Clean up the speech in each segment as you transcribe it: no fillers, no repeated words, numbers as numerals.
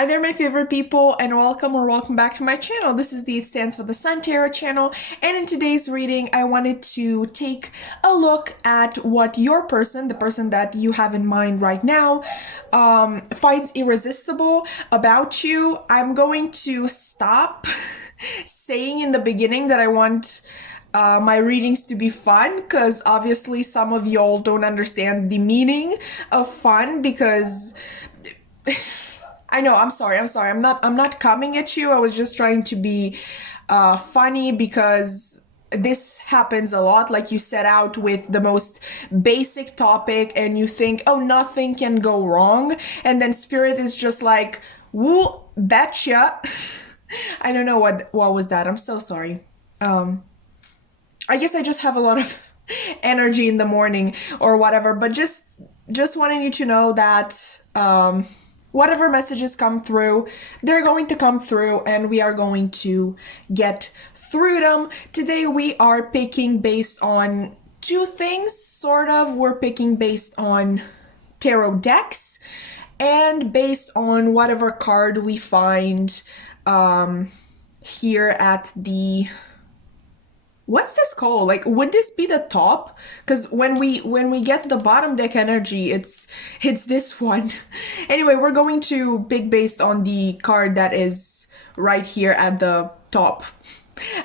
Hi there, my favorite people, and welcome back to my channel. This is the It Stands for the Sun Tarot channel, and in today's reading, I wanted to take a look at what your person, the person that you have in mind right now, finds irresistible about you. I'm going to stop saying in the beginning that I want my readings to be fun, because obviously some of y'all don't understand the meaning of fun, because I know, I'm sorry. I'm not coming at you. I was just trying to be funny, because this happens a lot. Like, you set out with the most basic topic and you think, oh, nothing can go wrong. And then Spirit is just like, woo, betcha. I don't know what was that. I'm so sorry. I guess I just have a lot of energy in the morning or whatever, but just wanting you to know that whatever messages come through, they're going to come through and we are going to get through them. Today we are picking based on two things, sort of. We're picking based on tarot decks and based on whatever card we find here at the... What's this called? Like, would this be the top? Because when we get the bottom deck energy, it's this one. Anyway, we're going to pick based on the card that is right here at the top,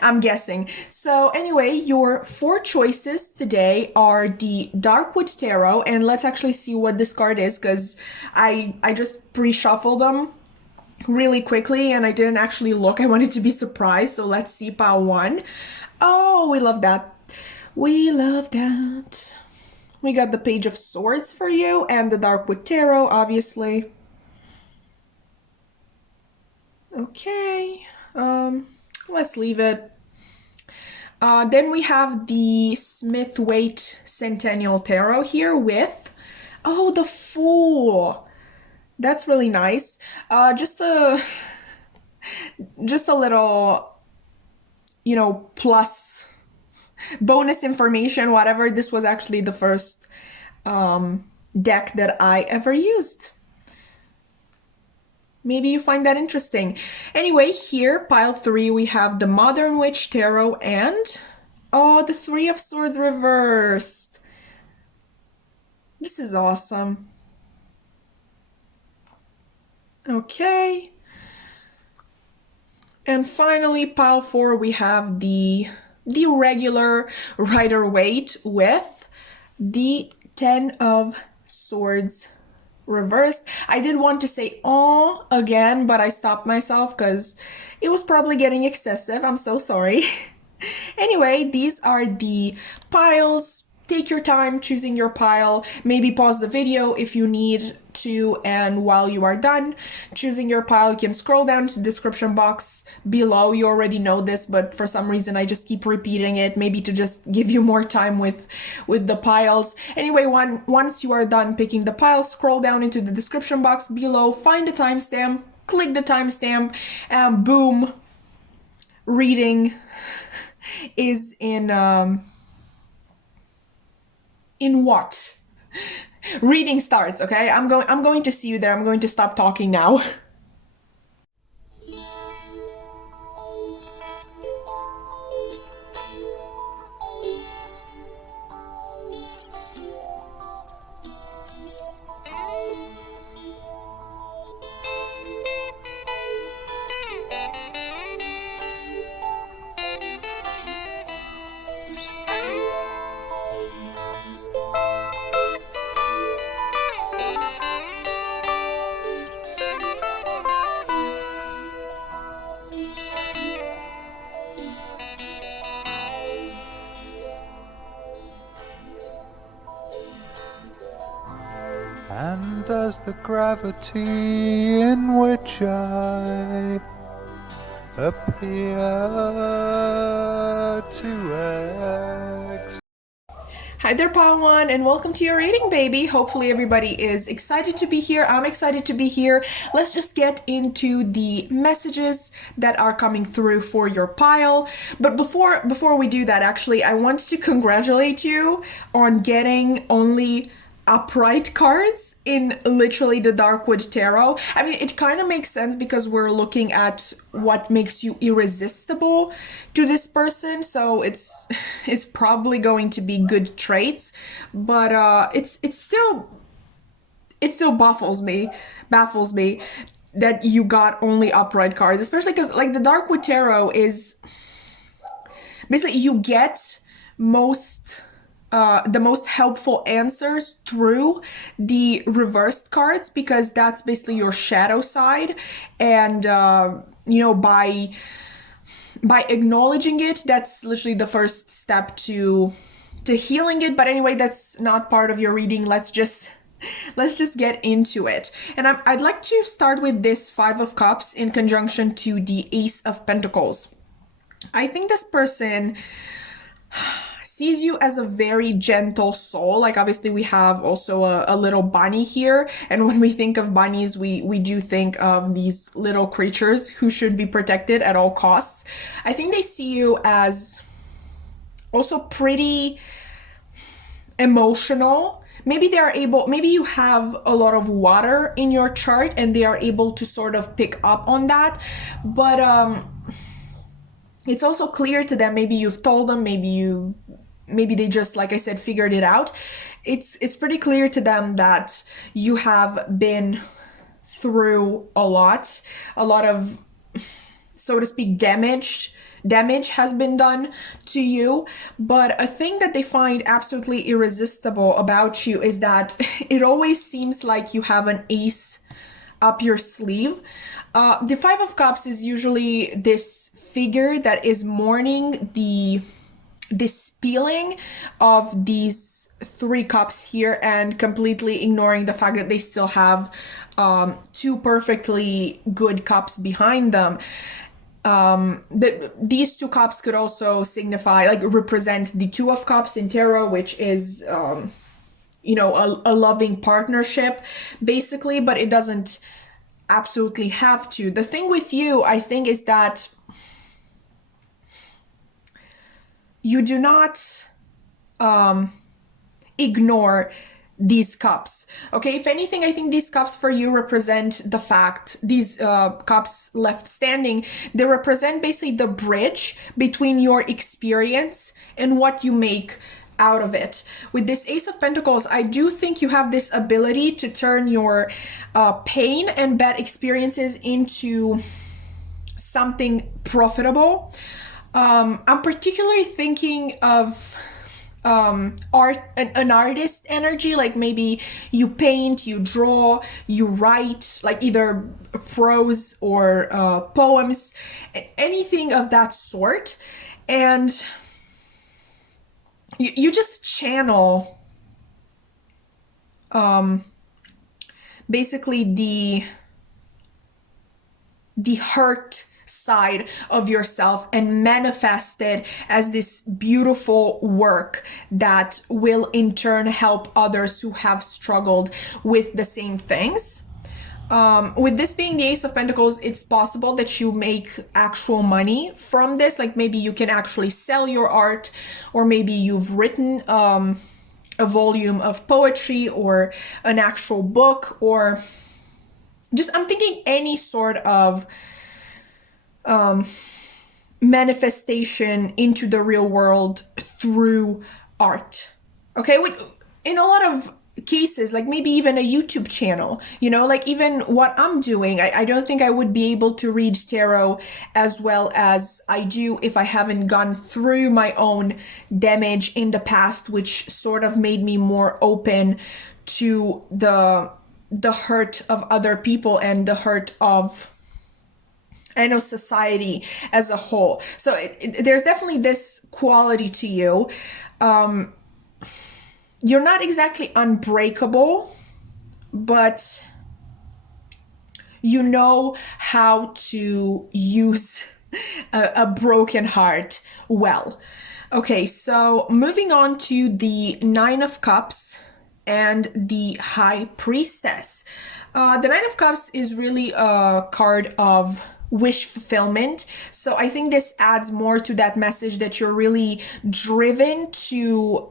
I'm guessing. So anyway, your four choices today are the Darkwood Tarot, and let's actually see what this card is, because I just pre-shuffled them really quickly and I didn't actually look. I wanted to be surprised. So let's see pile one. Oh, we love that. We love that. We got the Page of Swords for you and the Darkwood Tarot, obviously. Okay, let's leave it. Then we have the Waite Centennial Tarot here with, oh, the Fool. That's really nice. Just a little, you know, plus bonus information, whatever. This was actually the first deck that I ever used. Maybe you find that interesting. Anyway, here, pile three, we have the Modern Witch Tarot and, oh, the Three of Swords reversed. This is awesome. Okay. And finally, pile four, we have the regular Rider-Waite with the Ten of Swords reversed. I did want to say "oh" again, but I stopped myself because it was probably getting excessive. I'm so sorry. Anyway, these are the piles. Take your time choosing your pile. Maybe pause the video if you need to, and while you are done choosing your pile, you can scroll down to the description box below. You already know this, but for some reason I just keep repeating it, maybe to just give you more time with the piles. Anyway, once you are done picking the pile, scroll down into the description box below, find the timestamp, click the timestamp, and boom, reading is in what? Reading starts, okay? I'm going to see you there. I'm going to stop talking now. And as the gravity in which I appear to exist. Hi there, pile one, and welcome to your reading, baby. Hopefully everybody is excited to be here. I'm excited to be here. Let's just get into the messages that are coming through for your pile. But before we do that, actually, I want to congratulate you on getting only upright cards in literally the Darkwood Tarot. I mean, it kind of makes sense because we're looking at what makes you irresistible to this person, so it's probably going to be good traits, but it still baffles me that you got only upright cards, especially because like the Darkwood Tarot is basically you get the most helpful answers through the reversed cards, because that's basically your shadow side, and you know, by acknowledging it, that's literally the first step to healing it. But anyway, that's not part of your reading. Let's just get into it. And I'd like to start with this Five of Cups in conjunction to the Ace of Pentacles. I think this person sees you as a very gentle soul. Like, obviously we have also a little bunny here, and when we think of bunnies, we do think of these little creatures who should be protected at all costs. I think they see you as also pretty emotional. Maybe you have a lot of water in your chart and they are able to sort of pick up on that, but it's also clear to them, maybe you've told them, maybe they just, like I said, figured it out. It's pretty clear to them that you have been through a lot of, so to speak, damage has been done to you. But a thing that they find absolutely irresistible about you is that it always seems like you have an ace up your sleeve. The Five of Cups is usually this figure that is mourning this feeling of these three cups here and completely ignoring the fact that they still have two perfectly good cups behind them. These two cups could also signify, like, represent the Two of Cups in tarot, which is you know, a loving partnership basically, but it doesn't absolutely have to. The thing with you, I think, is that you do not ignore these cups. Okay, if anything, I think these cups for you represent the fact, these cups left standing, they represent basically the bridge between your experience and what you make out of it. With this Ace of Pentacles, I do think you have this ability to turn your pain and bad experiences into something profitable. I'm particularly thinking of an artist energy, like maybe you paint, you draw, you write, like either prose or poems, anything of that sort, and you just channel basically the hurt side of yourself and manifest it as this beautiful work that will in turn help others who have struggled with the same things. With this being the Ace of Pentacles, it's possible that you make actual money from this. Like maybe you can actually sell your art, or maybe you've written a volume of poetry or an actual book, or just, I'm thinking any sort of manifestation into the real world through art. Okay, in a lot of cases, like maybe even a YouTube channel, you know, like even what I'm doing, I don't think I would be able to read tarot as well as I do if I haven't gone through my own damage in the past, which sort of made me more open to the hurt of other people and the hurt of, I know, society as a whole. So there's definitely this quality to you. You're not exactly unbreakable, but you know how to use a broken heart well. Okay, so moving on to the Nine of Cups and the High Priestess. The Nine of Cups is really a card of wish fulfillment. So I think this adds more to that message that you're really driven to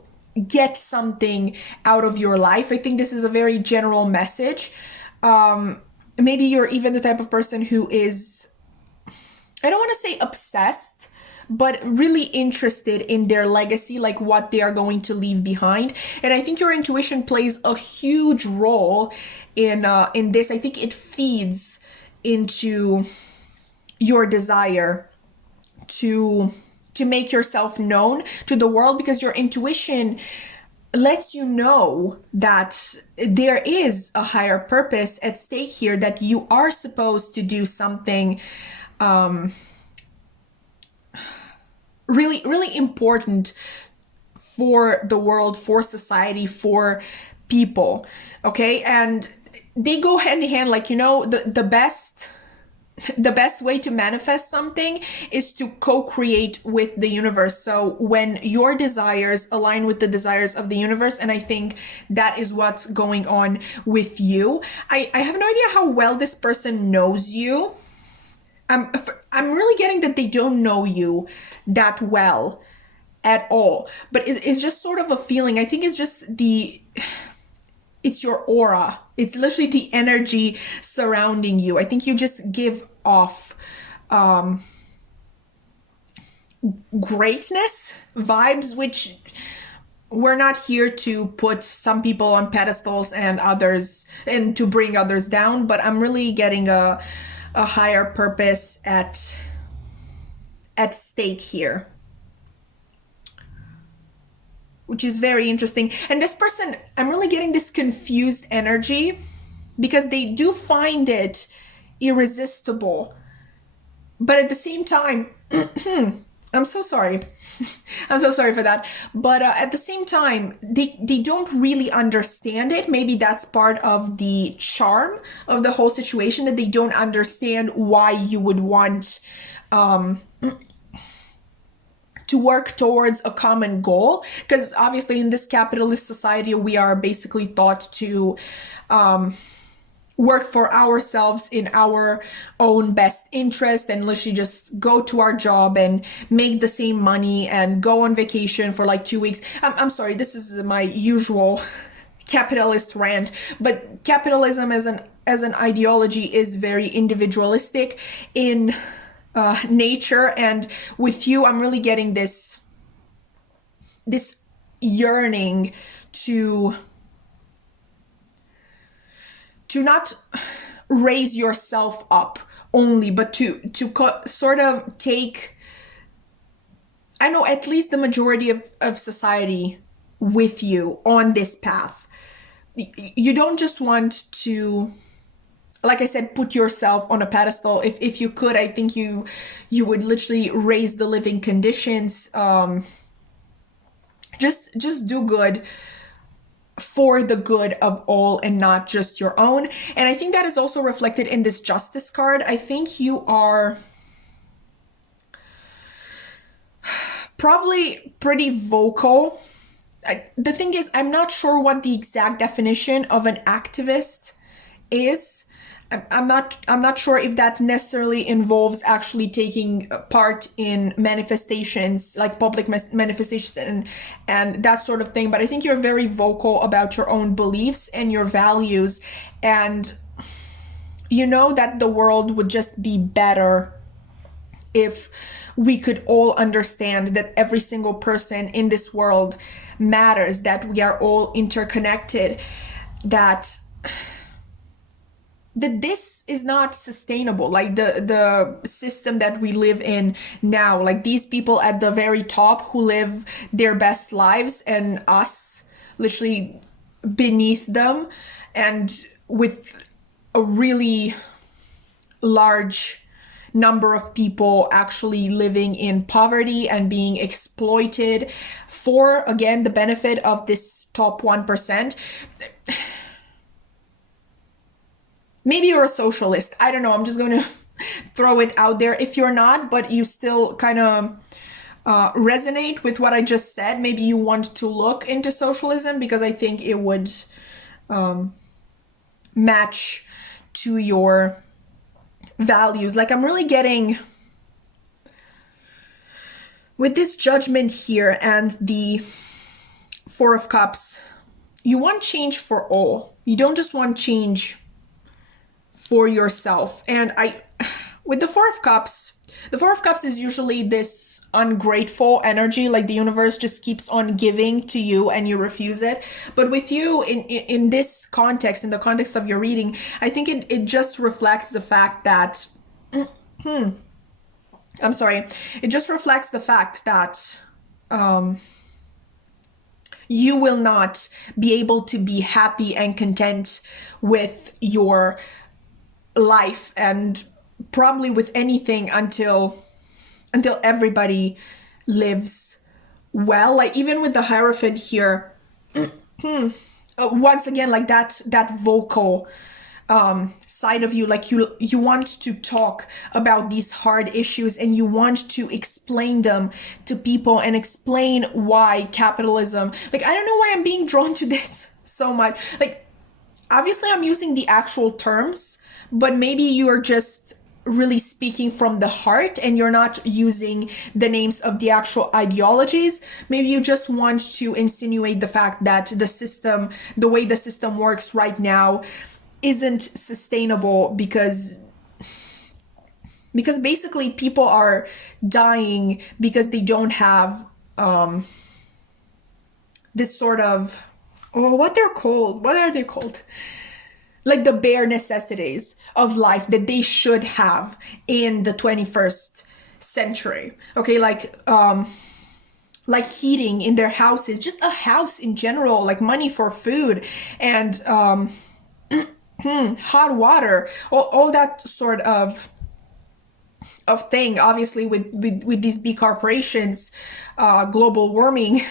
get something out of your life. I think this is a very general message. Maybe you're even the type of person who is, I don't want to say obsessed, but really interested in their legacy, like what they are going to leave behind. And I think your intuition plays a huge role in this. I think it feeds into your desire to make yourself known to the world, because your intuition lets you know that there is a higher purpose at stake here, that you are supposed to do something really, really important for the world, for society, for people. Okay. And they go hand in hand. Like, you know, the best way to manifest something is to co-create with the universe. So when your desires align with the desires of the universe, and I think that is what's going on with you. I have no idea how well this person knows you. I'm really getting that they don't know you that well at all, but it's just sort of a feeling. I think it's just it's your aura. It's literally the energy surrounding you. I think you just give off greatness vibes, which we're not here to put some people on pedestals and others, and to bring others down, but I'm really getting a higher purpose at stake here, which is very interesting. And this person, I'm really getting this confused energy, because they do find it irresistible, but at the same time, I'm so sorry. I'm so sorry for that. But at the same time, they don't really understand it. Maybe that's part of the charm of the whole situation, that they don't understand why you would want to work towards a common goal. Because obviously in this capitalist society, we are basically taught to work for ourselves in our own best interest, and literally just go to our job and make the same money and go on vacation for like 2 weeks. I'm sorry, this is my usual capitalist rant, but capitalism as an ideology is very individualistic in nature. And with you, I'm really getting this yearning to not raise yourself up only, but to sort of take, I know, at least the majority of society with you on this path. You don't just want to, like I said, put yourself on a pedestal. If you could, I think you would literally raise the living conditions. Just do good for the good of all and not just your own. And I think that is also reflected in this Justice card. I think you are probably pretty vocal. The thing is, I'm not sure what the exact definition of an activist is. I'm not sure if that necessarily involves actually taking part in manifestations, like public manifestations and that sort of thing. But I think you're very vocal about your own beliefs and your values. And you know that the world would just be better if we could all understand that every single person in this world matters, that we are all interconnected, that this is not sustainable. Like the system that we live in now, like these people at the very top who live their best lives, and us literally beneath them, and with a really large number of people actually living in poverty and being exploited for, again, the benefit of this top 1%. Maybe you're a socialist. I don't know. I'm just going to throw it out there. If you're not, but you still kind of resonate with what I just said, maybe you want to look into socialism, because I think it would match to your values. Like, I'm really getting, with this Judgment here and the Four of Cups, you want change for all. You don't just want change for yourself. And with the Four of Cups, the Four of Cups is usually this ungrateful energy, like the universe just keeps on giving to you and you refuse it. But with you, in this context, in the context of your reading, I think it just reflects the fact that, I'm sorry, it just reflects the fact that you will not be able to be happy and content with your life and probably with anything until everybody lives well. Like even with the Hierophant here, once again, like that vocal side of you, like you want to talk about these hard issues and you want to explain them to people and explain why capitalism, like I don't know why I'm being drawn to this so much. Like obviously I'm using the actual terms, but maybe you are just really speaking from the heart and you're not using the names of the actual ideologies. Maybe you just want to insinuate the fact that the system, the way the system works right now, isn't sustainable because basically people are dying because they don't have this sort of, what are they called? Like the bare necessities of life that they should have in the 21st century. Okay, like heating in their houses, just a house in general, like money for food and hot water, all that sort of thing. Obviously with these big corporations, global warming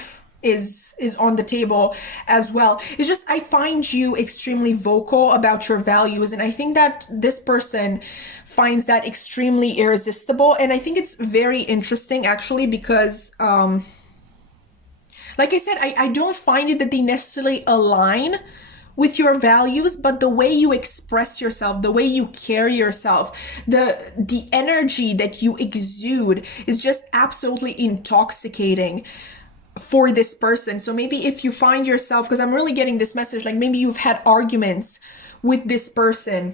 is on the table as well. It's just, I find you extremely vocal about your values, and I think that this person finds that extremely irresistible. And I think it's very interesting actually because like I said, I don't find it that they necessarily align with your values, but the way you express yourself, the way you carry yourself, the energy that you exude is just absolutely intoxicating for this person. So maybe if you find yourself, because I'm really getting this message, like maybe you've had arguments with this person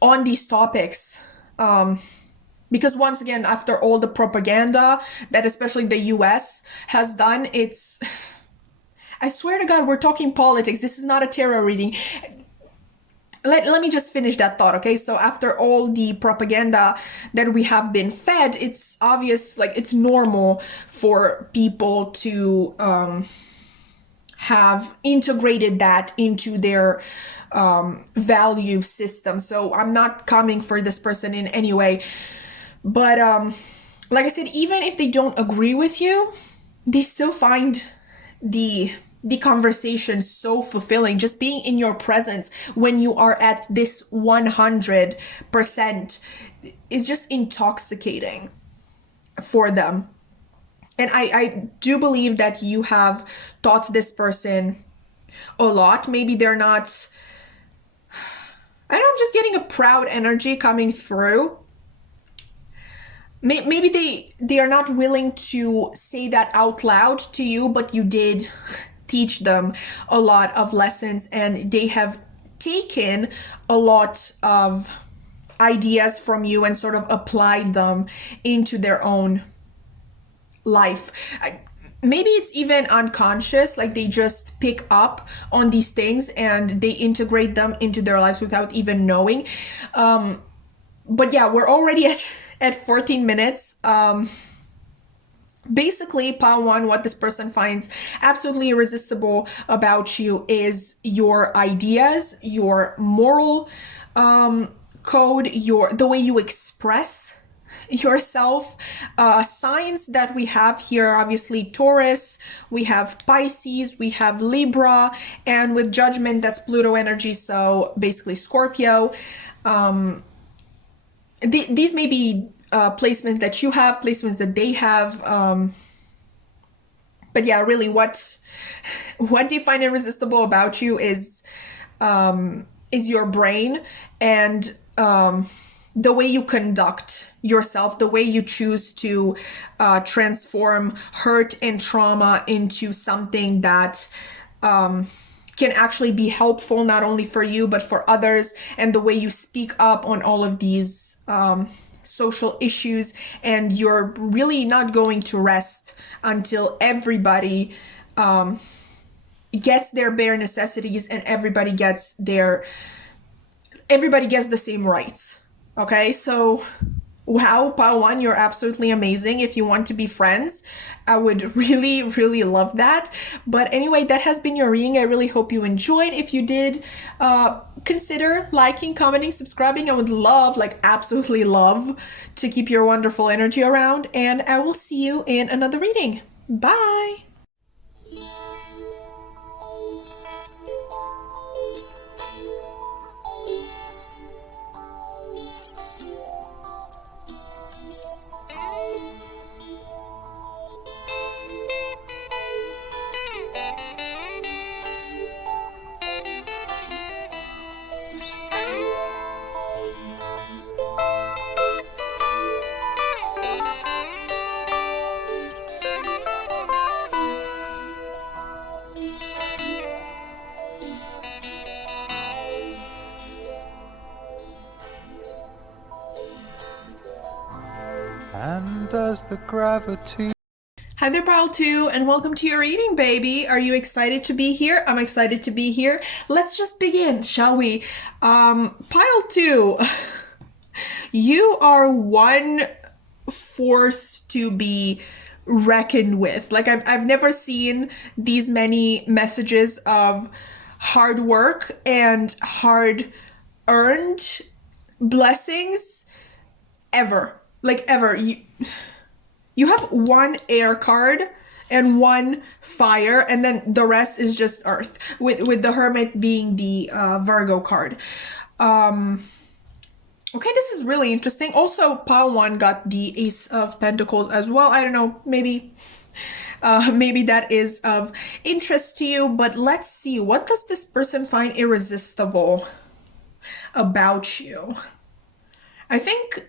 on these topics, because once again, after all the propaganda that especially the US has done, it's I swear to God, we're talking politics. This is not a tarot reading. Let me just finish that thought, okay? So after all the propaganda that we have been fed, it's obvious, like it's normal for people to have integrated that into their value system. So I'm not coming for this person in any way. But like I said, even if they don't agree with you, they still find the conversation so fulfilling. Just being in your presence when you are at this 100% is just intoxicating for them. And I do believe that you have taught this person a lot. Maybe they're not, I don't know, I'm just getting a proud energy coming through. Maybe they are not willing to say that out loud to you, but you did teach them a lot of lessons and they have taken a lot of ideas from you and sort of applied them into their own life. Maybe it's even unconscious, like they just pick up on these things and they integrate them into their lives without even knowing. But yeah, we're already at 14 minutes. Basically, pile one, what this person finds absolutely irresistible about you is your ideas, your moral code, the way you express yourself. Signs that we have here, obviously Taurus, we have Pisces, we have Libra, and with Judgment, that's Pluto energy, so basically Scorpio. These may be placements that you have, placements that they have, but yeah, really what they find irresistible about you is your brain and the way you conduct yourself, the way you choose to transform hurt and trauma into something that can actually be helpful, not only for you, but for others, and the way you speak up on all of these social issues, and you're really not going to rest until everybody gets their bare necessities and everybody gets the same rights. Okay, so wow, Pile 1, you're absolutely amazing. If you want to be friends, I would really, really love that. But anyway, that has been your reading. I really hope you enjoyed. If you did, consider liking, commenting, subscribing. I would love, like absolutely love, to keep your wonderful energy around. And I will see you in another reading. Bye! And as the gravity... Hi there, Pile 2, and welcome to your reading, baby. Are you excited to be here? I'm excited to be here. Let's just begin, shall we? Pile 2, you are one force to be reckoned with. Like, I've never seen these many messages of hard work and hard earned blessings ever. Like, ever. You have one air card and one fire, and then the rest is just earth, with the Hermit being the Virgo card. Okay, this is really interesting. Also, Pile 1 got the Ace of Pentacles as well. I don't know, maybe that is of interest to you, but let's see. What does this person find irresistible about you? I think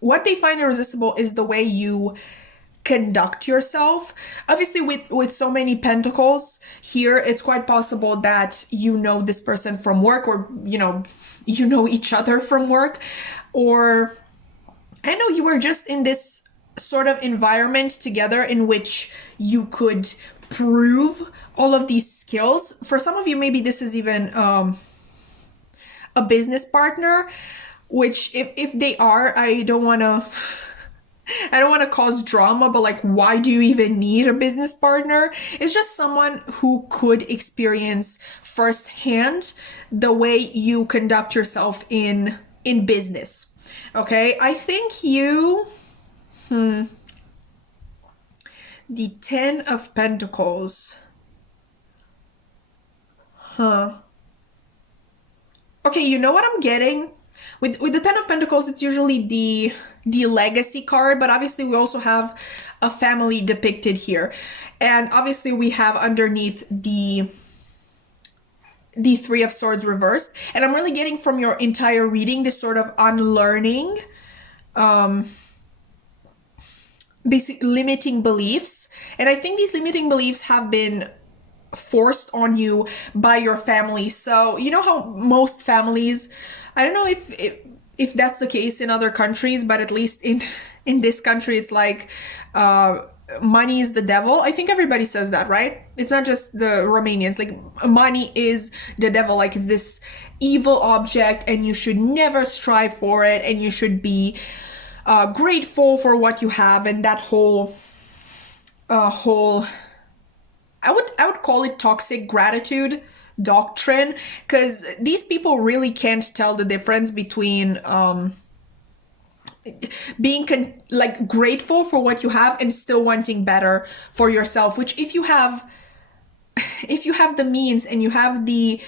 what they find irresistible is the way you conduct yourself. Obviously, with so many pentacles here, it's quite possible that you know this person from work, or you know each other from work, or I know you were just in this sort of environment together in which you could prove all of these skills. For some of you, maybe this is even a business partner, which if they are, I don't want to cause drama, but like, why do you even need a business partner? It's just someone who could experience firsthand the way you conduct yourself in business. Okay, I think you the 10 of Pentacles. Okay, you know what I'm getting? With the 10 of Pentacles, it's usually the legacy card, but obviously we also have a family depicted here. And obviously we have underneath the 3 of Swords reversed. And I'm really getting from your entire reading this sort of unlearning, basic limiting beliefs. And I think these limiting beliefs have been forced on you by your family. So you know how most families, I don't know if that's the case in other countries, but at least in this country, it's like money is the devil. I think everybody says that, right? It's not just the Romanians. Like, money is the devil. Like, it's this evil object, and you should never strive for it, and you should be grateful for what you have. And that whole I would call it toxic gratitude doctrine, because these people really can't tell the difference between being grateful for what you have and still wanting better for yourself. Which if you have the means, and you have the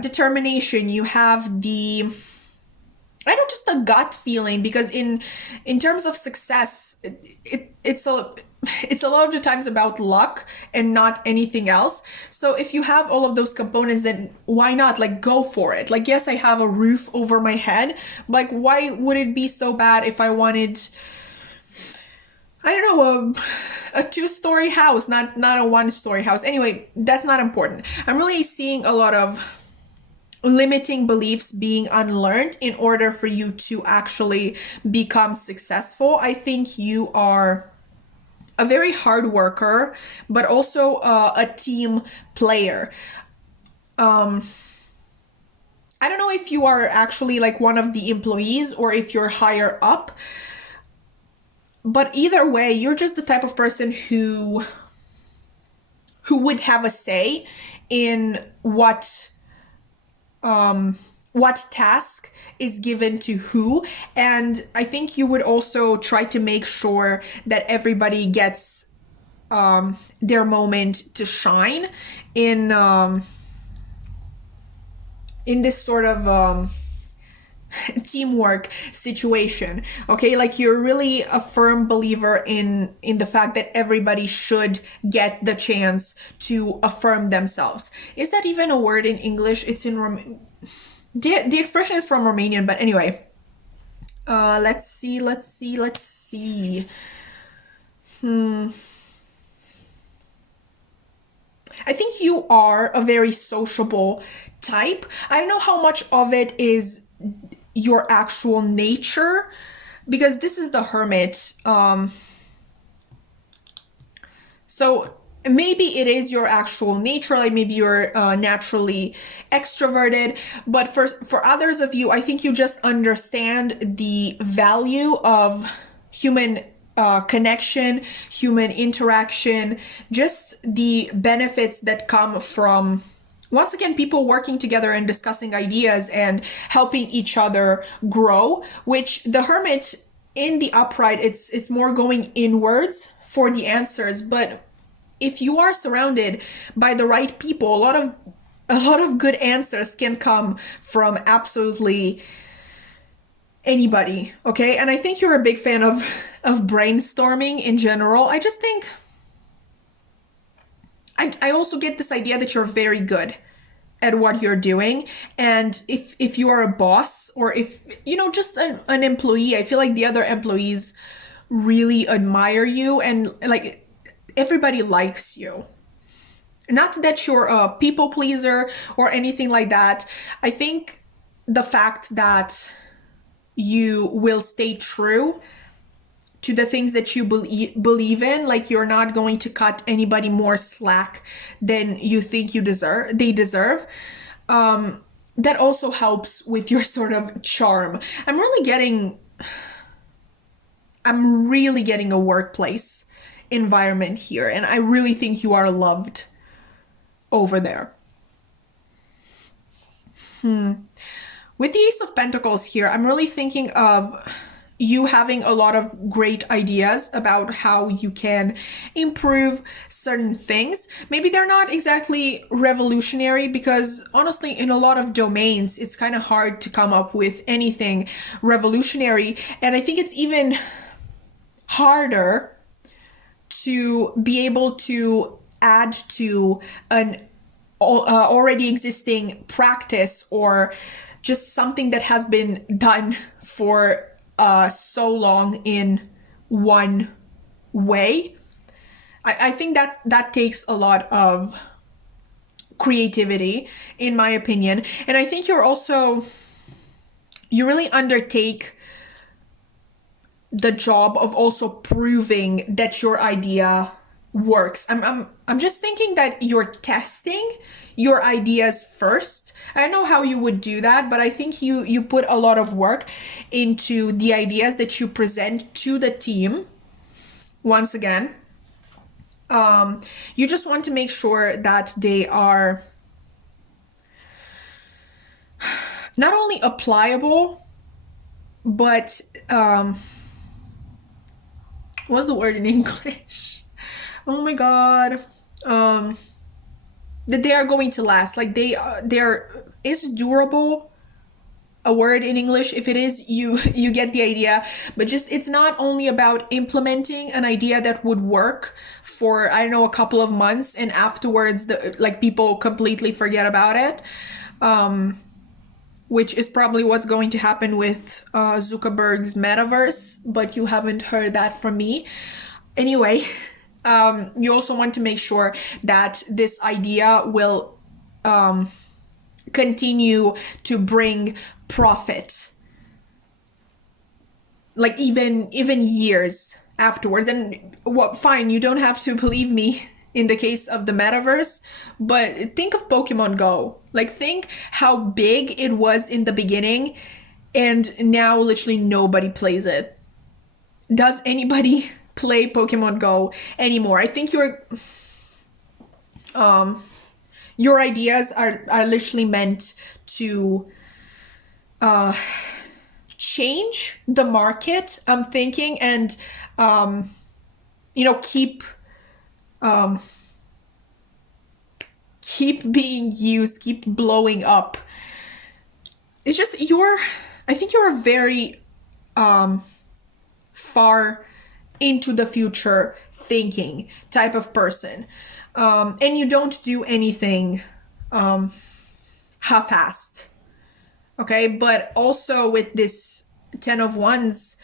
determination, you have the, I don't, just a gut feeling, because in terms of success, it's a it's a lot of the times about luck and not anything else. So if you have all of those components, then why not like go for it? Like, yes, I have a roof over my head. Like, why would it be so bad if I wanted, I don't know, a 2-story house, not a 1-story house? Anyway, that's not important. I'm really seeing a lot of limiting beliefs being unlearned in order for you to actually become successful. I think you are a very hard worker, but also a team player. I don't know if you are actually like one of the employees or if you're higher up, but either way, you're just the type of person who would have a say in what task is given to who. And I think you would also try to make sure that everybody gets their moment to shine in this sort of teamwork situation. Okay, like you're really a firm believer in the fact that everybody should get the chance to affirm themselves. Is that even a word in English? It's in the expression is from Romanian, but anyway. Let's see. I think you are a very sociable type. I don't know how much of it is your actual nature, because this is the Hermit. So maybe it is your actual nature, like maybe you're naturally extroverted, but for others of you, I think you just understand the value of human connection, human interaction, just the benefits that come from, once again, people working together and discussing ideas and helping each other grow, which the Hermit in the upright, it's more going inwards for the answers. But if you are surrounded by the right people, a lot of good answers can come from absolutely anybody. Okay, and I think you're a big fan of brainstorming in general. I just think I also get this idea that you're very good at what you're doing, and if you are a boss, or if just an employee, I feel like the other employees really admire you, and like everybody likes you. Not that you're a people pleaser or anything like that. I think the fact that you will stay true to the things that you believe in, like you're not going to cut anybody more slack than you think they deserve. That also helps with your sort of charm. I'm really getting a workplace environment here, and I really think you are loved over there. With the Ace of Pentacles here, I'm really thinking of you having a lot of great ideas about how you can improve certain things. Maybe they're not exactly revolutionary, because honestly, in a lot of domains, it's kind of hard to come up with anything revolutionary. And I think it's even harder to be able to add to an already existing practice, or just something that has been done for so long in one way. I think that takes a lot of creativity, in my opinion. And I think you really undertake the job of also proving that your idea works. I'm just thinking that you're testing your ideas first. I don't know how you would do that, but I think you put a lot of work into the ideas that you present to the team. Once again, you just want to make sure that they are not only applicable, but what's the word in English? Oh my god. That they are going to last. Like they're is durable. a word in English. If it is, you get the idea. But just, it's not only about implementing an idea that would work for, I don't know, a couple of months, and afterwards like people completely forget about it, which is probably what's going to happen with Zuckerberg's metaverse, but you haven't heard that from me. Anyway, you also want to make sure that this idea will continue to bring profit, like even years afterwards. And what, fine, you don't have to believe me in the case of the metaverse, but think of Pokemon Go. Like, think how big it was in the beginning, and now literally nobody plays it. Does anybody play Pokemon Go anymore? I think your ideas are literally meant to change the market, I'm thinking, and keep being used, keep blowing up. It's just I think you're very far into the future thinking type of person, and you don't do anything half-assed. Okay, but also with this 10 of Wands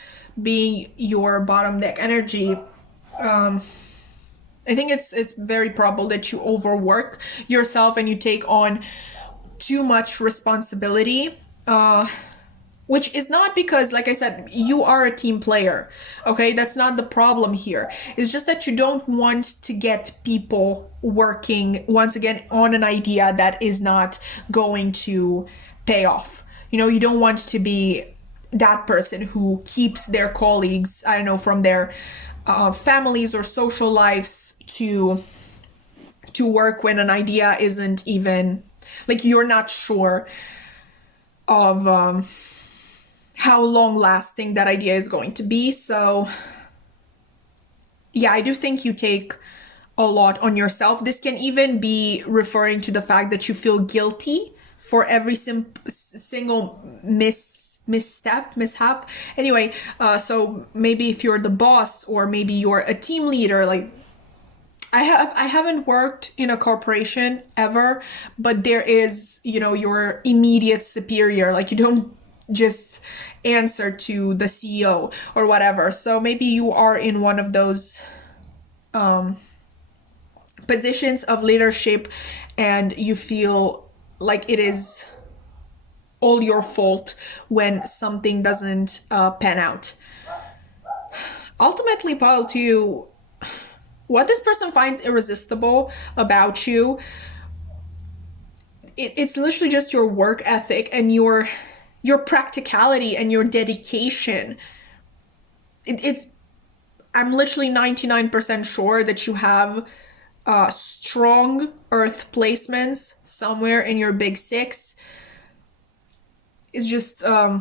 being your bottom deck energy, I think it's very probable that you overwork yourself and you take on too much responsibility, which is not because, like I said, you are a team player. Okay, that's not the problem here. It's just that you don't want to get people working once again on an idea that is not going to pay off. You don't want to be that person who keeps their colleagues, I don't know, from their families or social lives to work when an idea isn't even, like, you're not sure of how long lasting that idea is going to be. So yeah, I do think you take a lot on yourself. This can even be referring to the fact that you feel guilty for every single mishap. Anyway, so maybe if you're the boss, or maybe you're a team leader, like I haven't worked in a corporation ever, but there is, your immediate superior. Like, you don't just answer to the CEO or whatever. So maybe you are in one of those positions of leadership, and you feel like it is all your fault when something doesn't pan out. Ultimately, Pile 2, what this person finds irresistible about you, it's literally just your work ethic and your practicality and your dedication. I'm literally 99% sure that you have strong earth placements somewhere in your big six. It's just a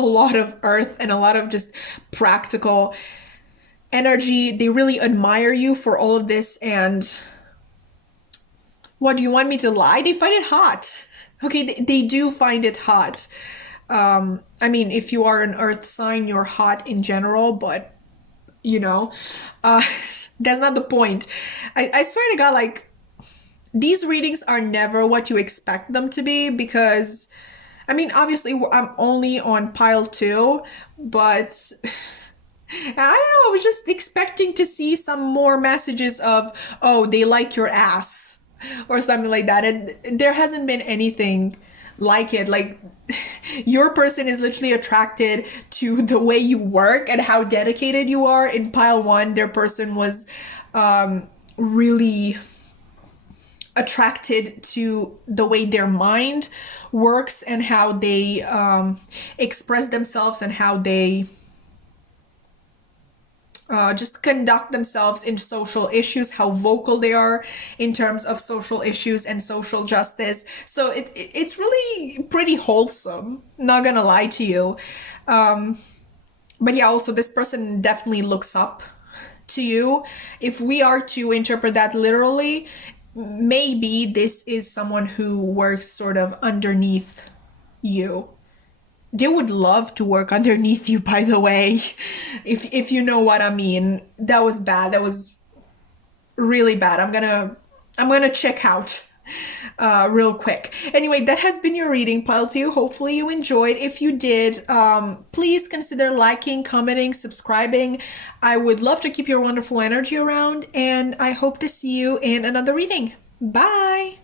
lot of earth and a lot of just practical energy. They really admire you for all of this. And what, do you want me to lie? They find it hot. Okay, they do find it hot. I mean, if you are an earth sign, you're hot in general, but that's not the point. I swear to God, like, these readings are never what you expect them to be, because, I mean, obviously I'm only on pile 2, but I don't know, I was just expecting to see some more messages of, oh, they like your ass or something like that. And there hasn't been anything like it. Like, your person is literally attracted to the way you work and how dedicated you are. In pile 1, their person was really attracted to the way their mind works and how they express themselves and how they just conduct themselves in social issues, how vocal they are in terms of social issues and social justice. So it's really pretty wholesome, not gonna lie to you. But yeah, also this person definitely looks up to you. If we are to interpret that literally, maybe this is someone who works sort of underneath you. They would love to work underneath you, by the way, if you know what I mean. That was bad. That was really bad. I'm gonna check out real quick. Anyway, that has been your reading, pile 2. Hopefully you enjoyed. If you did, please consider liking, commenting, subscribing. I would love to keep your wonderful energy around, and I hope to see you in another reading. Bye!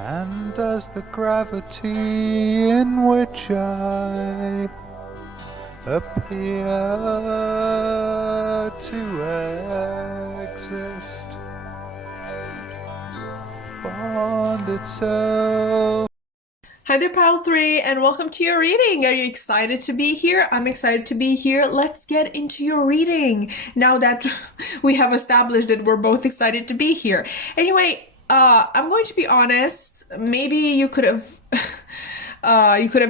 And as the gravity in which I appear to exist bond itself. Hi there, pile 3, and welcome to your reading. Are you excited to be here? I'm excited to be here. Let's get into your reading now that we have established that we're both excited to be here. Anyway, I'm going to be honest. Maybe you could have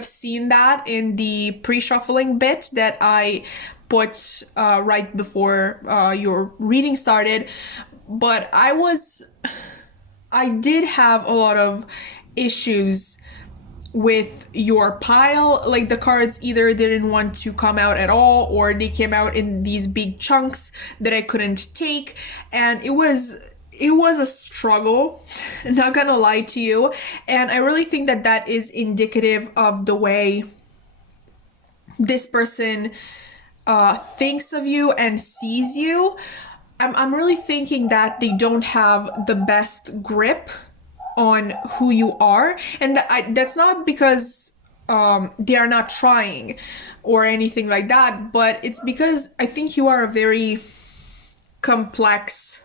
seen that in the pre-shuffling bit that I put right before your reading started. But I did have a lot of issues with your pile. Like, the cards either didn't want to come out at all, or they came out in these big chunks that I couldn't take, and it was a struggle, not gonna lie to you. And I really think that that is indicative of the way this person thinks of you and sees you. I'm really thinking that they don't have the best grip on who you are, and that's not because they are not trying or anything like that, but it's because I think you are a very complex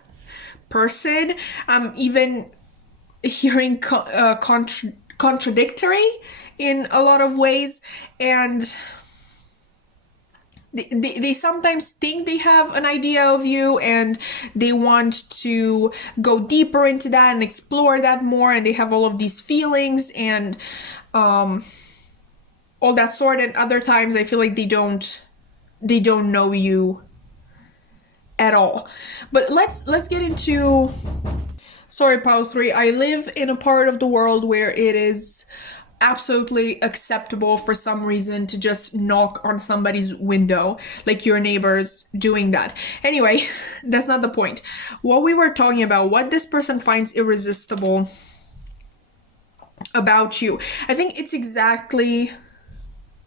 person. I'm even hearing contradictory in a lot of ways, and they sometimes think they have an idea of you, and they want to go deeper into that and explore that more, and they have all of these feelings and all that sort. And other times I feel like they don't know you at all. But let's get into, sorry, pile 3, I live in a part of the world where it is absolutely acceptable for some reason to just knock on somebody's window, like your neighbors doing that. Anyway, that's not the point. What we were talking about, what this person finds irresistible about you, I think it's exactly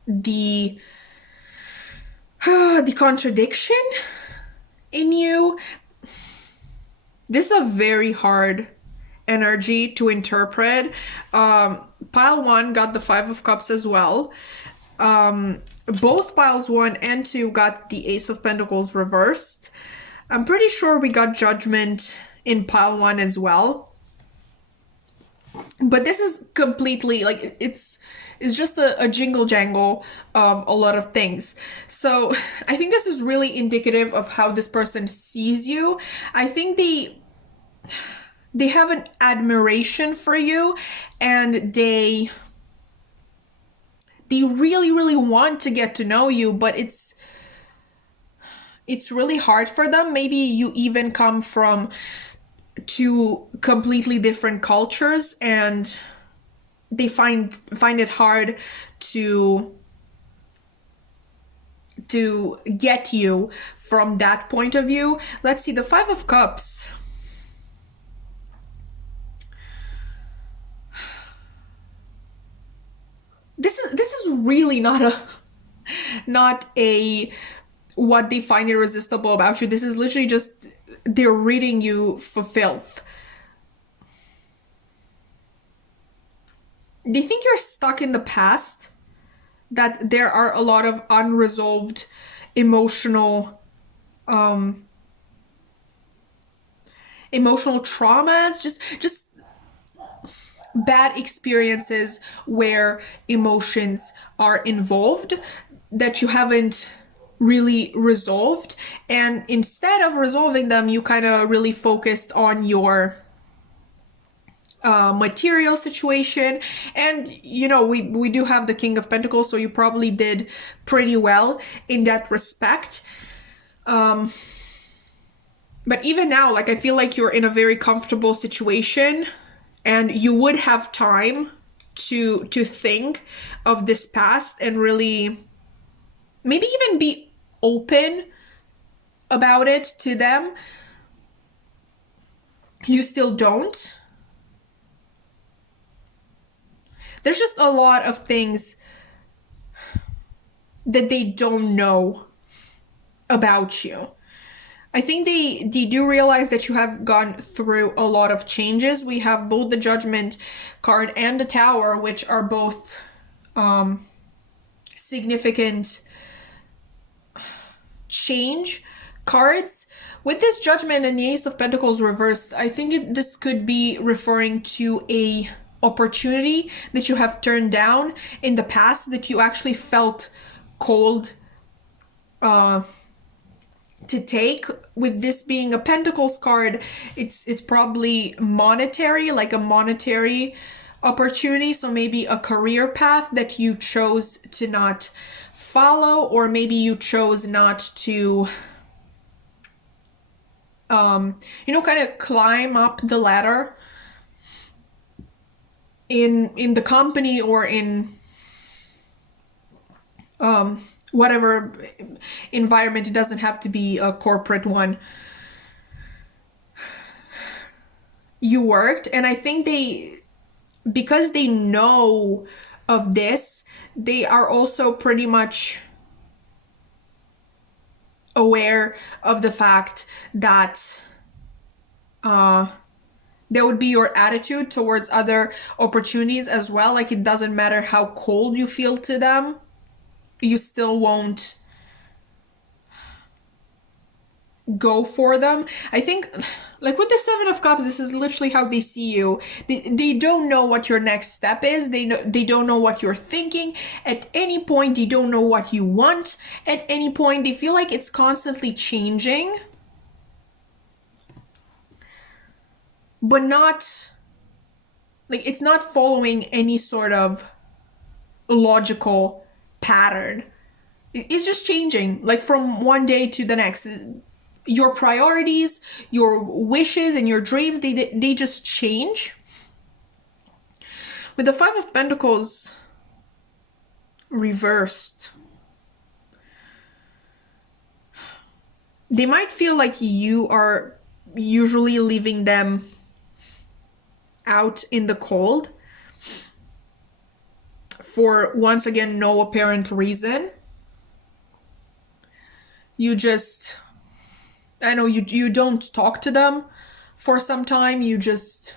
the contradiction in you. This is a very hard energy to interpret. Pile 1 got the 5 of Cups as well. Both piles 1 and 2 got the Ace of Pentacles reversed. I'm pretty sure we got Judgment in pile 1 as well. But this is completely, like, it's just a jingle jangle of a lot of things. So I think this is really indicative of how this person sees you. I think they have an admiration for you, and they really, really want to get to know you, but it's really hard for them. Maybe you even come from 2 completely different cultures, and they find it hard to get you from that point of view. Let's see, the 5 of Cups. This is really not a what they find irresistible about you. This is literally just they're reading you for filth. they think you're stuck in the past, that there are a lot of unresolved emotional emotional traumas, just bad experiences where emotions are involved that you haven't really resolved, and instead of resolving them, you kind of really focused on your material situation. And you know, we do have the King of Pentacles, so you probably did pretty well in that respect. But even now, like, I feel like you're in a very comfortable situation, and you would have time to think of this past and really maybe even be open about it to them. You still don't. There's just a lot of things that they don't know about you. I think they do realize that you have gone through a lot of changes. We have both the Judgment card and the Tower, which are both significant change cards. With this Judgment and the Ace of Pentacles reversed, I think this could be referring to a opportunity that you have turned down in the past, that you actually felt cold to take. With this being a Pentacles card, it's probably monetary, like a monetary opportunity. So maybe a career path that you chose to not follow, or maybe you chose not to you know, kind of climb up the ladder in the company, or in whatever environment. It doesn't have to be a corporate one. You worked, and I think because they know of this, they are also pretty much aware of the fact that there would be your attitude towards other opportunities as well. Like, it doesn't matter how cold you feel to them, you still won't go for them. I think, like with the Seven of Cups, this is literally how they see you. They don't know what your next step is. They don't know what you're thinking at any point. They don't know what you want at any point. They feel like it's constantly changing, but not like it's not following any sort of logical pattern. It's just changing, like from one day to the next. Your priorities, your wishes, and your dreams, they just change. With the Five of Pentacles reversed, they might feel like you are usually leaving them out in the cold for, once again, no apparent reason. You just, I know you don't talk to them for some time. You just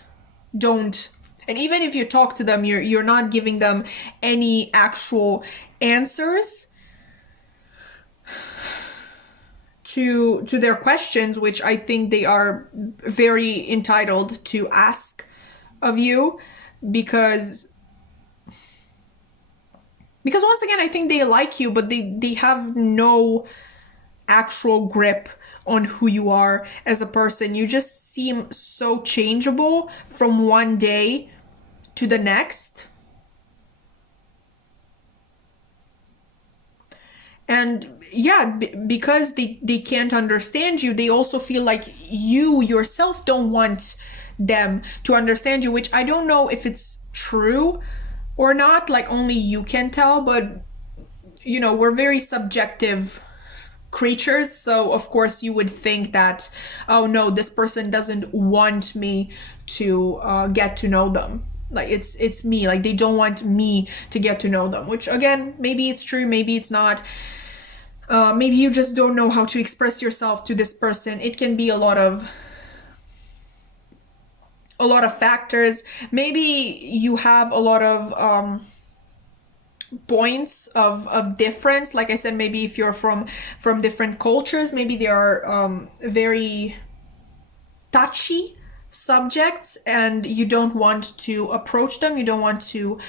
don't. And even if you talk to them, you're not giving them any actual answers to their questions, which I think they are very entitled to ask of you, because once again, I think they like you, but they have no actual grip on who you are as a person. You just seem so changeable from one day to the next. And yeah, because they can't understand you, they also feel like you yourself don't want them to understand you, which I don't know if it's true or not. Like, only you can tell, but you know, we're very subjective creatures, so of course you would think that, oh no, this person doesn't want me to get to know them. Like, it's me, like they don't want me to get to know them, which again, maybe it's true, maybe it's not. Maybe you just don't know how to express yourself to this person. It can be a lot of a lot of factors. Maybe you have a lot of points of difference. Like I said, maybe if you're from different cultures, maybe they are very touchy subjects and you don't want to approach them, you don't want to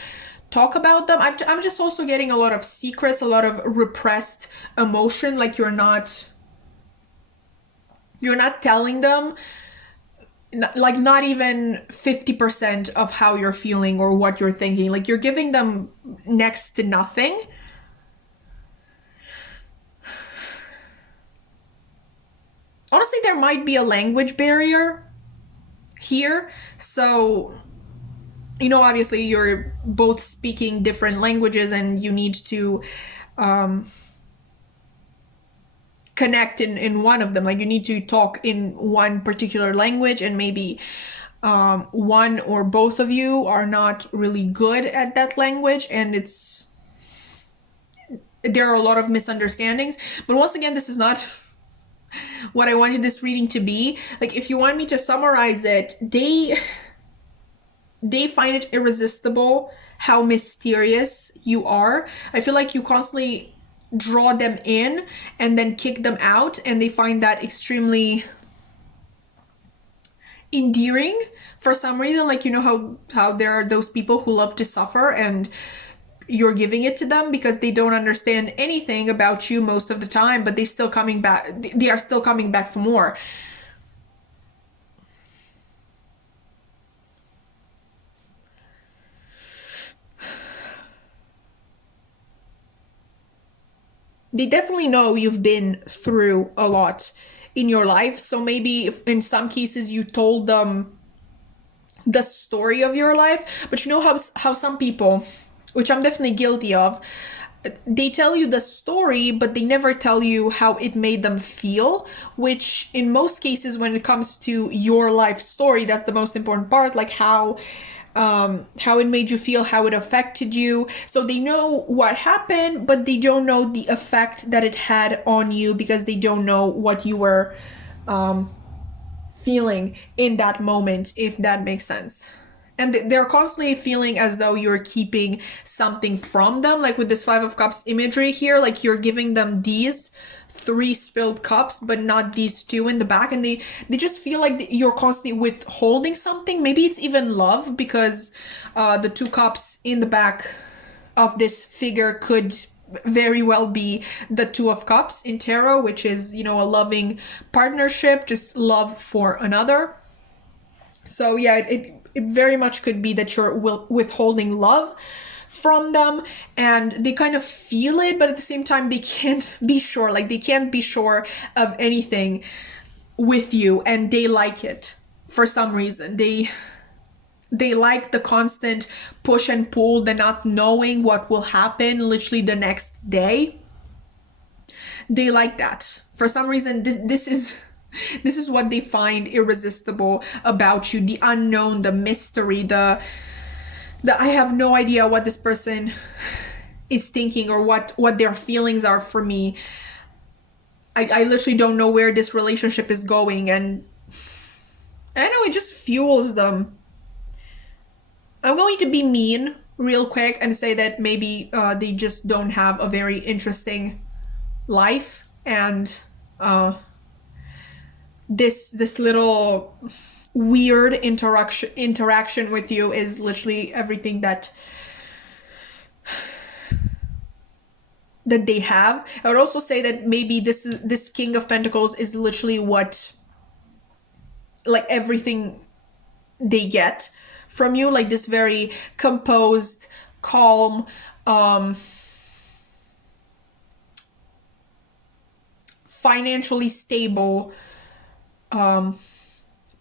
talk about them. I'm just also getting a lot of secrets, a lot of repressed emotion, like you're not telling them, like not even 50% of how you're feeling or what you're thinking. Like you're giving them next to nothing. Honestly, there might be a language barrier here. So, you know, obviously you're both speaking different languages and you need to connect in one of them. Like you need to talk in one particular language, and maybe one or both of you are not really good at that language, and there are a lot of misunderstandings. But once again, this is not what I wanted this reading to be. Like if you want me to summarize it, they find it irresistible how mysterious you are. I feel like you constantly draw them in and then kick them out, and they find that extremely endearing for some reason. Like, you know how there are those people who love to suffer and you're giving it to them because they don't understand anything about you most of the time, but they are still coming back for more. They definitely know you've been through a lot in your life. So maybe if in some cases you told them the story of your life, but you know how some people, which I'm definitely guilty of, they tell you the story, but they never tell you how it made them feel, which in most cases, when it comes to your life story, that's the most important part, like how it made you feel, how it affected you. So they know what happened, but they don't know the effect that it had on you because they don't know what you were feeling in that moment, if that makes sense. And they're constantly feeling as though you're keeping something from them. Like with this Five of Cups imagery here, like you're giving them these 3 spilled cups, but not these 2 in the back. And they just feel like you're constantly withholding something. Maybe it's even love, because the 2 cups in the back of this figure could very well be the 2 of Cups in tarot, which is, you know, a loving partnership, just love for another. So yeah, it very much could be that you're withholding love from them, and they kind of feel it, but at the same time they can't be sure. Like they can't be sure of anything with you, and they like it for some reason. They like the constant push and pull, the not knowing what will happen literally the next day. They like that for some reason. This is what they find irresistible about you: the unknown, the mystery, the I have no idea what this person is thinking or what their feelings are for me. I literally don't know where this relationship is going, and I know it just fuels them. I'm going to be mean real quick and say that maybe they just don't have a very interesting life, and this little weird interaction with you is literally everything that they have. I would also say that maybe this King of Pentacles is literally what, like, everything they get from you, like this very composed, calm, financially stable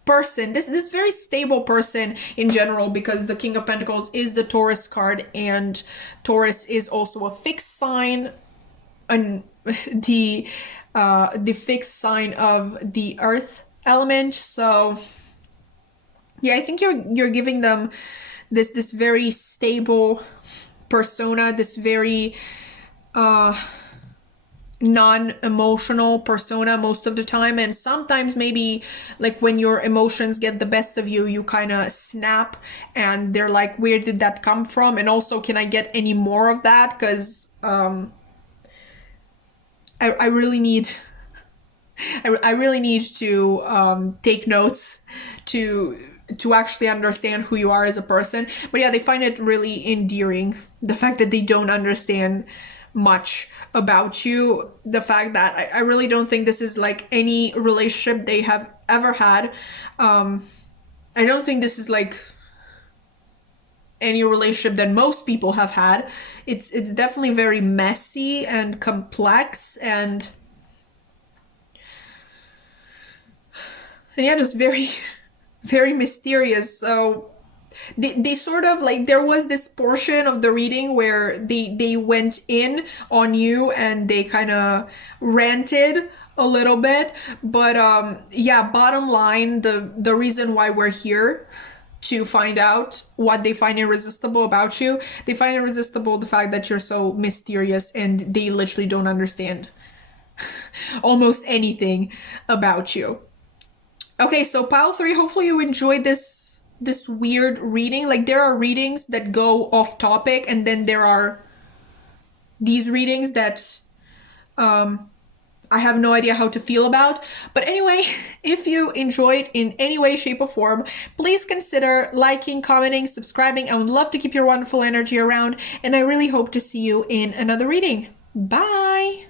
person, this very stable person in general, because the King of Pentacles is the Taurus card, and Taurus is also a fixed sign, and the fixed sign of the earth element. So yeah, I think you're giving them this very stable persona, this very non-emotional persona most of the time, and sometimes maybe like when your emotions get the best of you, you kind of snap and they're like, where did that come from? And also, can I get any more of that? Because I really need I really need to take notes to actually understand who you are as a person. But yeah, they find it really endearing, the fact that they don't understand much about you, the fact that I really don't think this is like any relationship they have ever had. I don't think this is like any relationship that most people have had. It's definitely very messy and complex and yeah, just very very mysterious. So they sort of like, there was this portion of the reading where they went in on you and they kind of ranted a little bit, but yeah, bottom line, the reason why we're here to find out what they find irresistible about you, they find irresistible the fact that you're so mysterious and they literally don't understand almost anything about you. Okay, so pile 3, hopefully you enjoyed this weird reading. Like, there are readings that go off topic, and then there are these readings that I have no idea how to feel about. But anyway, if you enjoyed in any way, shape, or form, please consider liking, commenting, subscribing. I would love to keep your wonderful energy around, and I really hope to see you in another reading. Bye!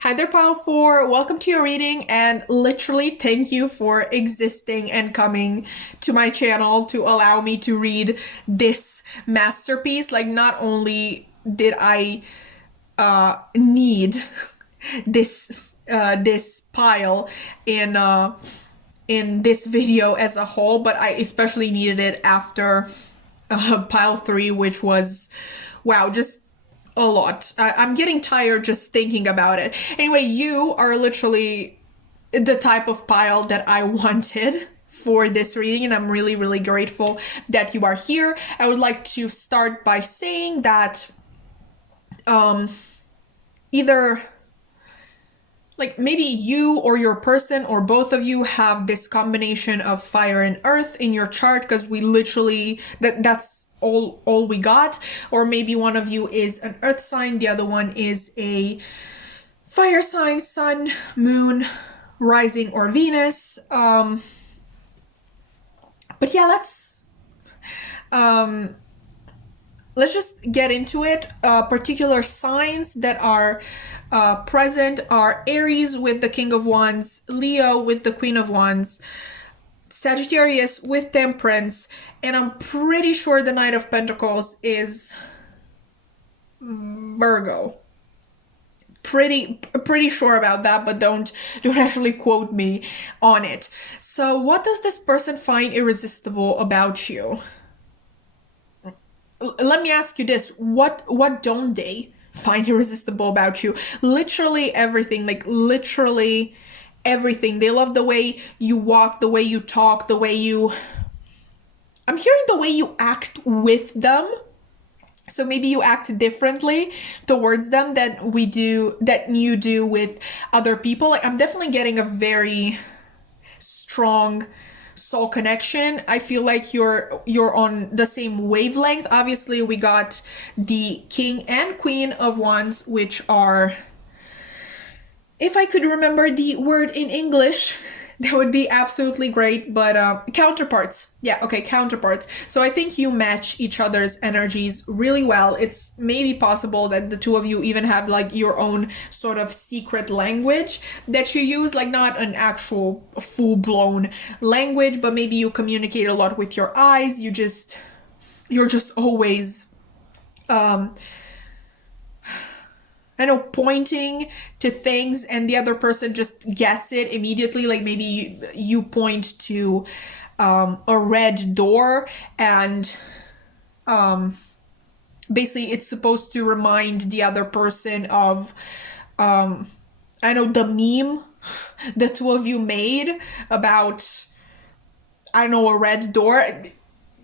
Hi there, Pile 4. Welcome to your reading, and literally thank you for existing and coming to my channel to allow me to read this masterpiece. Like, not only did I need this pile in this video as a whole, but I especially needed it after pile 3, which was, wow, just a lot. I'm getting tired just thinking about it. Anyway, you are literally the type of pile that I wanted for this reading, and I'm really, really grateful that you are here. I would like to start by saying that either like maybe you or your person or both of you have this combination of fire and earth in your chart, because we literally, that's all we got. Or maybe one of you is an earth sign, the other one is a fire sign, sun, moon, rising, or Venus. But yeah, let's just get into it. Particular signs that are present are Aries with the King of Wands, Leo with the Queen of Wands, Sagittarius with Temperance, and I'm pretty sure the Knight of Pentacles is Virgo. Pretty sure about that, but don't actually quote me on it. So what does this person find irresistible about you? Let me ask you this. What don't they find irresistible about you? Literally everything, like literally everything. They love the way you walk, the way you talk, the way you, I'm hearing the way you act with them. So maybe you act differently towards them that you do with other people. Like, I'm definitely getting a very strong soul connection. I feel like you're on the same wavelength. Obviously, we got the King and Queen of Wands, which are, if I could remember the word in English, That would be absolutely great, but counterparts. Yeah, okay, counterparts. So I think you match each other's energies really well. It's maybe possible that the two of you even have like your own sort of secret language that you use, like not an actual full-blown language, but maybe you communicate a lot with your eyes. You're just always I know, pointing to things and the other person just gets it immediately. Like maybe you point to a red door, and basically it's supposed to remind the other person of, I know, the meme the two of you made about, I don't know, a red door.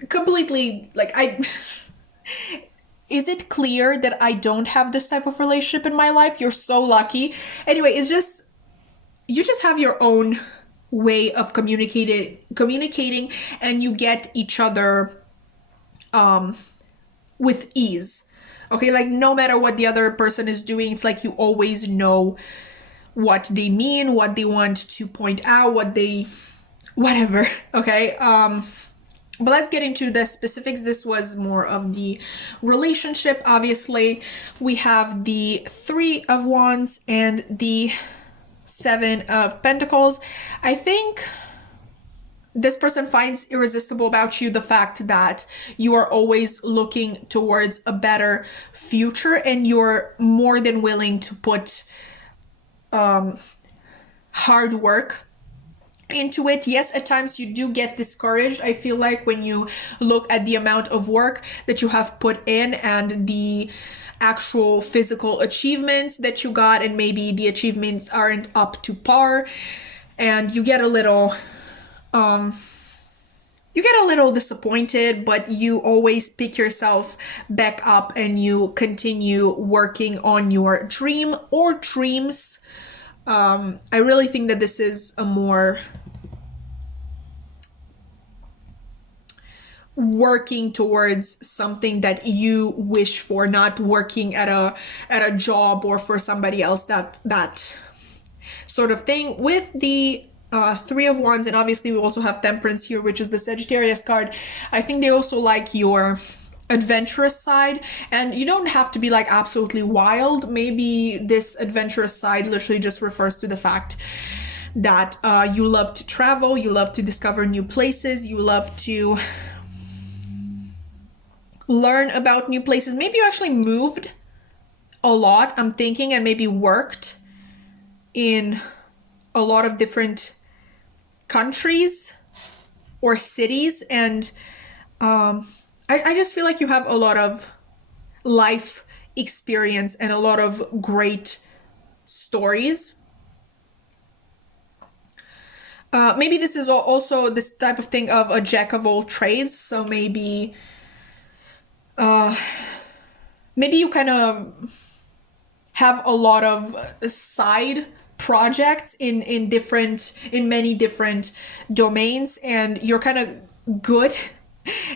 Completely, like, is it clear that I don't have this type of relationship in my life? You're so lucky. Anyway, it's just, you just have your own way of communicating, and you get each other with ease. Okay, like no matter what the other person is doing, it's like you always know what they mean, what they want to point out, whatever. Okay. But let's get into the specifics. This was more of the relationship. Obviously, we have the Three of Wands and the Seven of Pentacles. I think this person finds irresistible about you the fact that you are always looking towards a better future, and you're more than willing to put hard work into it. Yes, at times you do get discouraged, I feel like, when you look at the amount of work that you have put in and the actual physical achievements that you got, and maybe the achievements aren't up to par, and you get a little disappointed, but you always pick yourself back up and you continue working on your dream or dreams. I really think that this is a more working towards something that you wish for, not working at a job or for somebody else, that sort of thing. With the Three of Wands, and obviously we also have Temperance here, which is the Sagittarius card, I think they also like your adventurous side, and you don't have to be like absolutely wild. Maybe this adventurous side literally just refers to the fact that you love to travel, you love to discover new places, you love to learn about new places. Maybe you actually moved a lot, I'm thinking, and maybe worked in a lot of different countries or cities, and I just feel like you have a lot of life experience and a lot of great stories. Maybe this is also this type of thing of a jack of all trades. So maybe you kind of have a lot of side projects in many different domains, and you're kind of good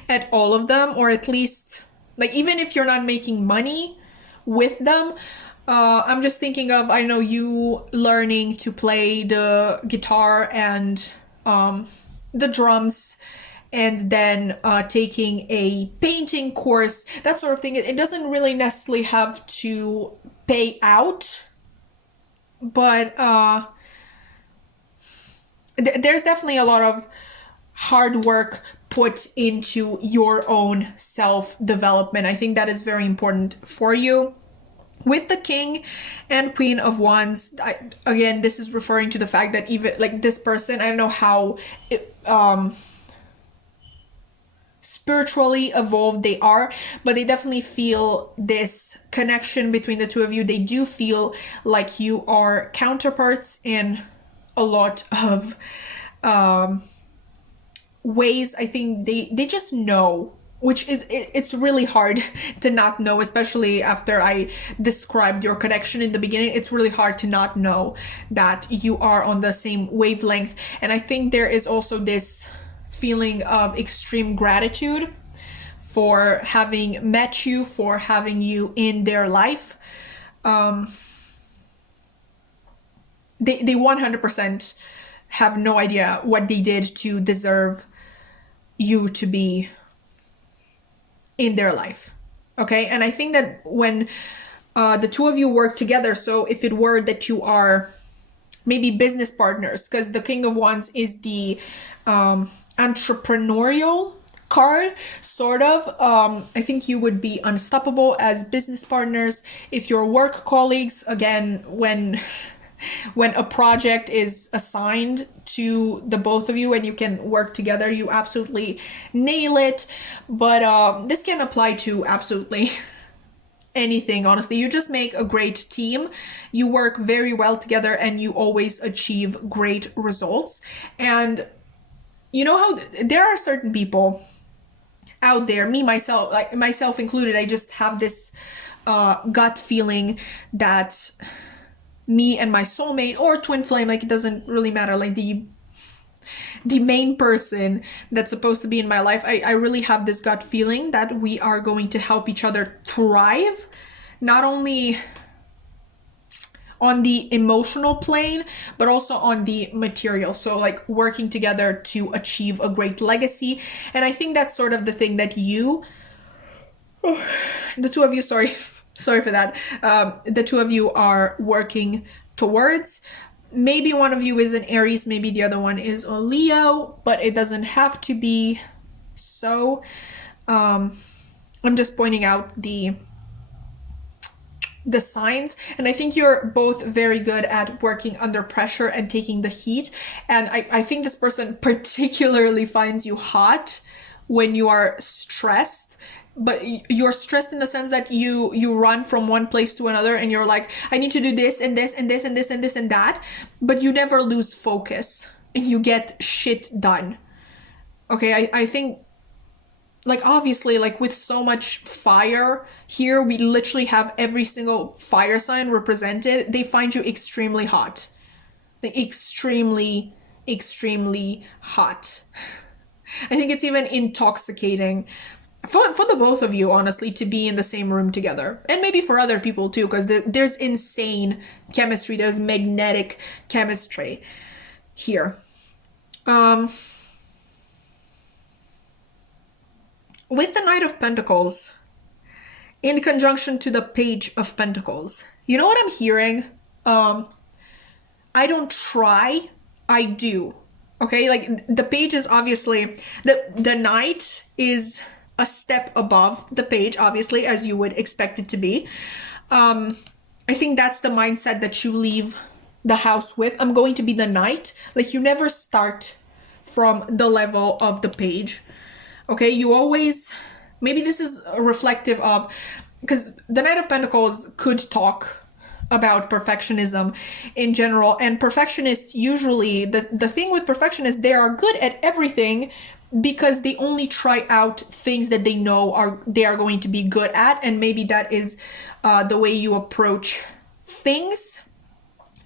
at all of them, or at least, like, even if you're not making money with them. I'm just thinking of, I know, you learning to play the guitar and the drums, and then taking a painting course, that sort of thing. It doesn't really necessarily have to pay out, but there's definitely a lot of hard work put into your own self-development. I think that is very important for you. With the King and Queen of Wands, again, this is referring to the fact that even like this person, I don't know how spiritually evolved they are, but they definitely feel this connection between the two of you. They do feel like you are counterparts in a lot of ways. I think they just know, which is, it's really hard to not know, especially after I described your connection in the beginning. It's really hard to not know that you are on the same wavelength. And I think there is also this feeling of extreme gratitude for having met you, for having you in their life. They 100% have no idea what they did to deserve you to be in their life. Okay, and I think that when the two of you work together, so if it were that you are maybe business partners, because the King of Wands is the entrepreneurial card, sort of. I think you would be unstoppable as business partners. If you're work colleagues, again, when a project is assigned to the both of you and you can work together, you absolutely nail it. But this can apply to absolutely anything, honestly. You just make a great team, you work very well together, and you always achieve great results. And you know how there are certain people out there, myself included, I just have this gut feeling that me and my soulmate or twin flame, like, it doesn't really matter, like the main person that's supposed to be in my life, I really have this gut feeling that we are going to help each other thrive, not only on the emotional plane, but also on the material. So like working together to achieve a great legacy. And I think that's sort of the thing that the two of you, sorry for that, the two of you are working towards. Maybe one of you is an Aries, maybe the other one is a Leo, but it doesn't have to be so. I'm just pointing out the signs, and I think you're both very good at working under pressure and taking the heat. And I think this person particularly finds you hot when you are stressed, but you're stressed in the sense that you run from one place to another and you're like, I need to do this and this and this and this and this and that, but you never lose focus and you get shit done. Okay, I think, like, obviously, like, with so much fire here, we literally have every single fire sign represented. They find you extremely hot. Like, extremely, extremely hot. I think it's even intoxicating for the both of you, honestly, to be in the same room together. And maybe for other people too, because there's insane chemistry. There's magnetic chemistry here. With the Knight of Pentacles in conjunction to the Page of Pentacles, you know what I'm hearing? I don't try, I do. Okay, like the Page is obviously, the Knight is a step above the Page, obviously, as you would expect it to be. I think that's the mindset that you leave the house with. I'm going to be the Knight. Like, you never start from the level of the Page. Okay, you always, maybe this is reflective of, because the Knight of Pentacles could talk about perfectionism in general, and perfectionists usually, the thing with perfectionists, they are good at everything because they only try out things that they know they are going to be good at, and maybe that is the way you approach things.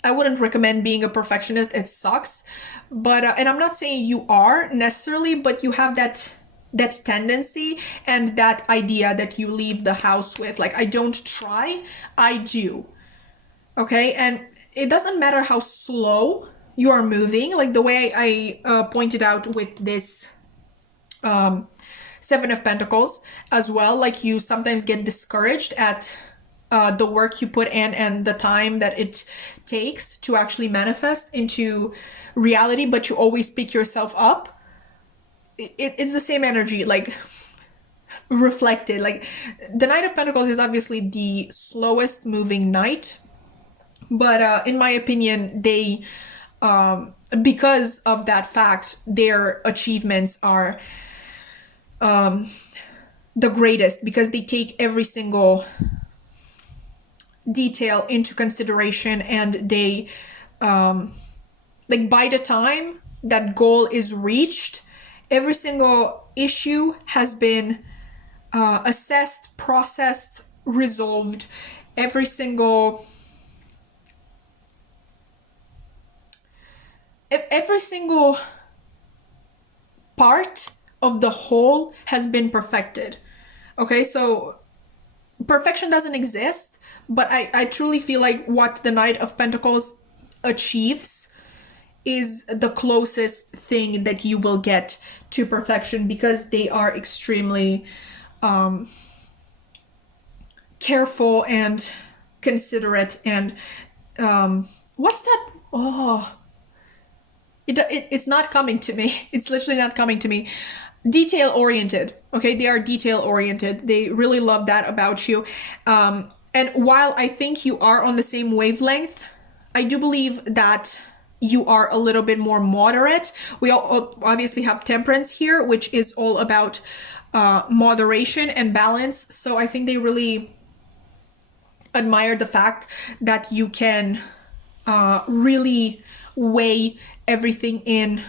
I wouldn't recommend being a perfectionist, it sucks, but, and I'm not saying you are necessarily, but you have that tendency and that idea that you leave the house with, like, I don't try, I do. Okay, and it doesn't matter how slow you are moving, like the way I pointed out with this Seven of Pentacles as well, like you sometimes get discouraged at the work you put in and the time that it takes to actually manifest into reality, but you always pick yourself up. It's the same energy, like, reflected. Like, the Knight of Pentacles is obviously the slowest moving knight, but in my opinion, they, because of that fact, their achievements are the greatest, because they take every single detail into consideration, and they, like, by the time that goal is reached, every single issue has been assessed, processed, resolved. Every single part of the whole has been perfected. Okay, so perfection doesn't exist, but I truly feel like what the Knight of Pentacles achieves is the closest thing that you will get to perfection, because they are extremely careful and considerate. And what's that? Oh, it's not coming to me. It's literally not coming to me. Detail oriented. Okay, they are detail oriented. They really love that about you. And while I think you are on the same wavelength, I do believe that you are a little bit more moderate. We all obviously have temperance here, which is all about moderation and balance. So I think they really admire the fact that you can really weigh everything in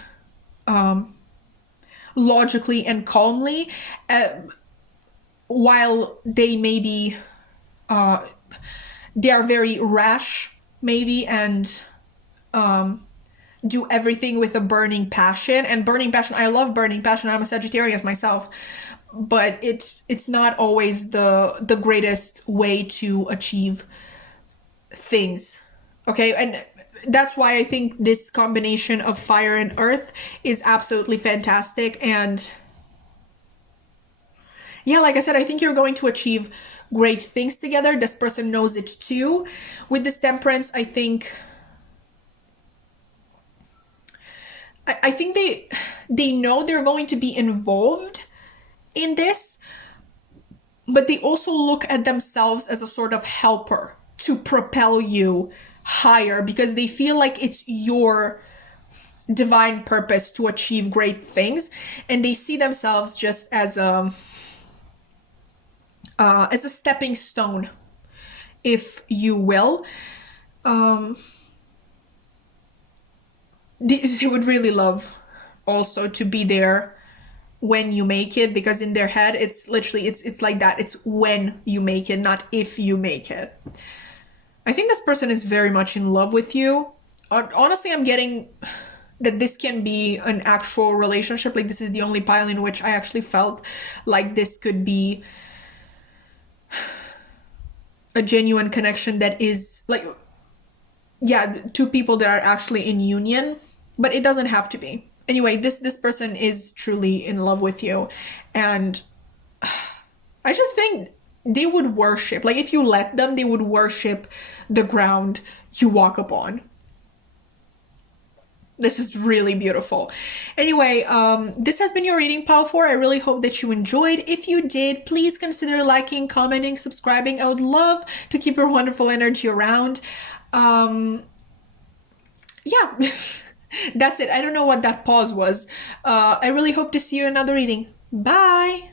logically and calmly, while they maybe they are very rash maybe, and do everything with a burning passion. And burning passion, I love burning passion. I'm a Sagittarius myself, but it's not always the greatest way to achieve things. Okay, and that's why I think this combination of fire and earth is absolutely fantastic. And yeah, like I said, I think you're going to achieve great things together. This person knows it too. With this temperance, I think they know they're going to be involved in this, but they also look at themselves as a sort of helper to propel you higher, because they feel like it's your divine purpose to achieve great things, and they see themselves just as a stepping stone, if you will. They would really love also to be there when you make it, because in their head it's literally it's like that. It's when you make it, not if you make it. I think this person is very much in love with you. Honestly, I'm getting that this can be an actual relationship. Like, this is the only pile in which I actually felt like this could be a genuine connection that is like, yeah, two people that are actually in union, but it doesn't have to be. Anyway, this person is truly in love with you, and I just think they would worship, like if you let them, they would worship the ground you walk upon. This is really beautiful. Anyway, this has been your reading, pile 4. I really hope that you enjoyed. If you did, please consider liking, commenting, subscribing. I would love to keep your wonderful energy around. Yeah, that's it. I don't know what that pause was. I really hope to see you in another reading. Bye!